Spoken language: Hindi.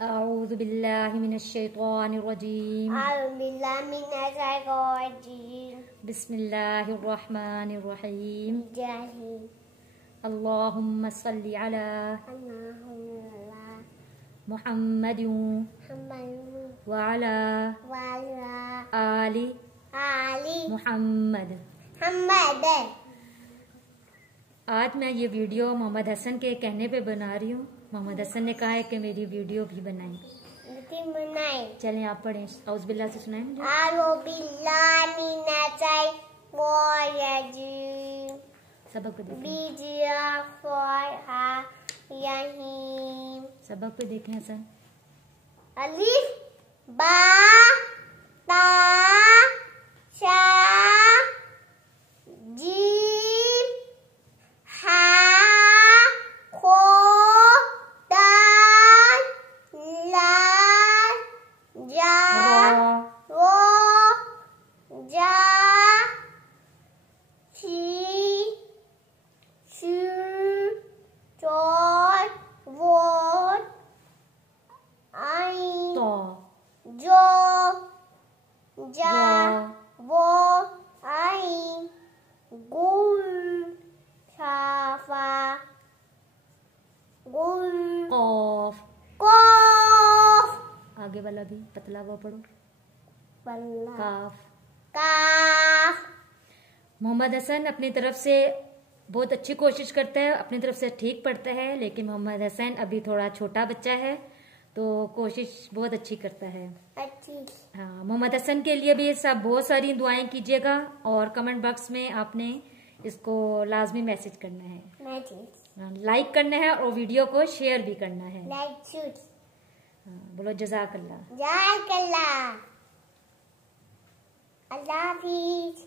अऊज़ु बिल्लाहि मिनश शैतानिर रजीम। बिस्मिल्लाहिर रहमानिर रहीम। अल्लाहुम्मा सल्लि अला मुहम्मदिन व अला आलि मुहम्मद। आज मैं ये वीडियो मोहम्मद हसन के कहने पे बना रही हूँ। मोहम्मद हसन ने कहा है कि मेरी वीडियो भी बनाएं। चलें आप पढ़ें। औज़ बिल्लाह से सुनाएं। सबक पे देखें। सबक पे देखें हसन। अलिफ बा ता शा जीम हा खो दाल लाल जा रो जा शी शू चौर वो तो जो जा वो आई गुल शाफा गुल कौफ। कोफ आगे वाला भी पतला वो पढ़ो। बल्ला काफ। काफ। मोहम्मद हसन अपनी तरफ से बहुत अच्छी कोशिश करता है, अपनी तरफ से ठीक पढ़ता है, लेकिन मोहम्मद हसन अभी थोड़ा छोटा बच्चा है तो कोशिश बहुत अच्छी करता है। अच्छी। हाँ, मोहम्मद हसन के लिए भी सब बहुत सारी दुआएं कीजिएगा और कमेंट बॉक्स में आपने इसको लाजमी मैसेज करना है, लाइक करना है और वीडियो को शेयर भी करना है। बोलो जज़ाकल्लाह। अल्लाह हाफिज।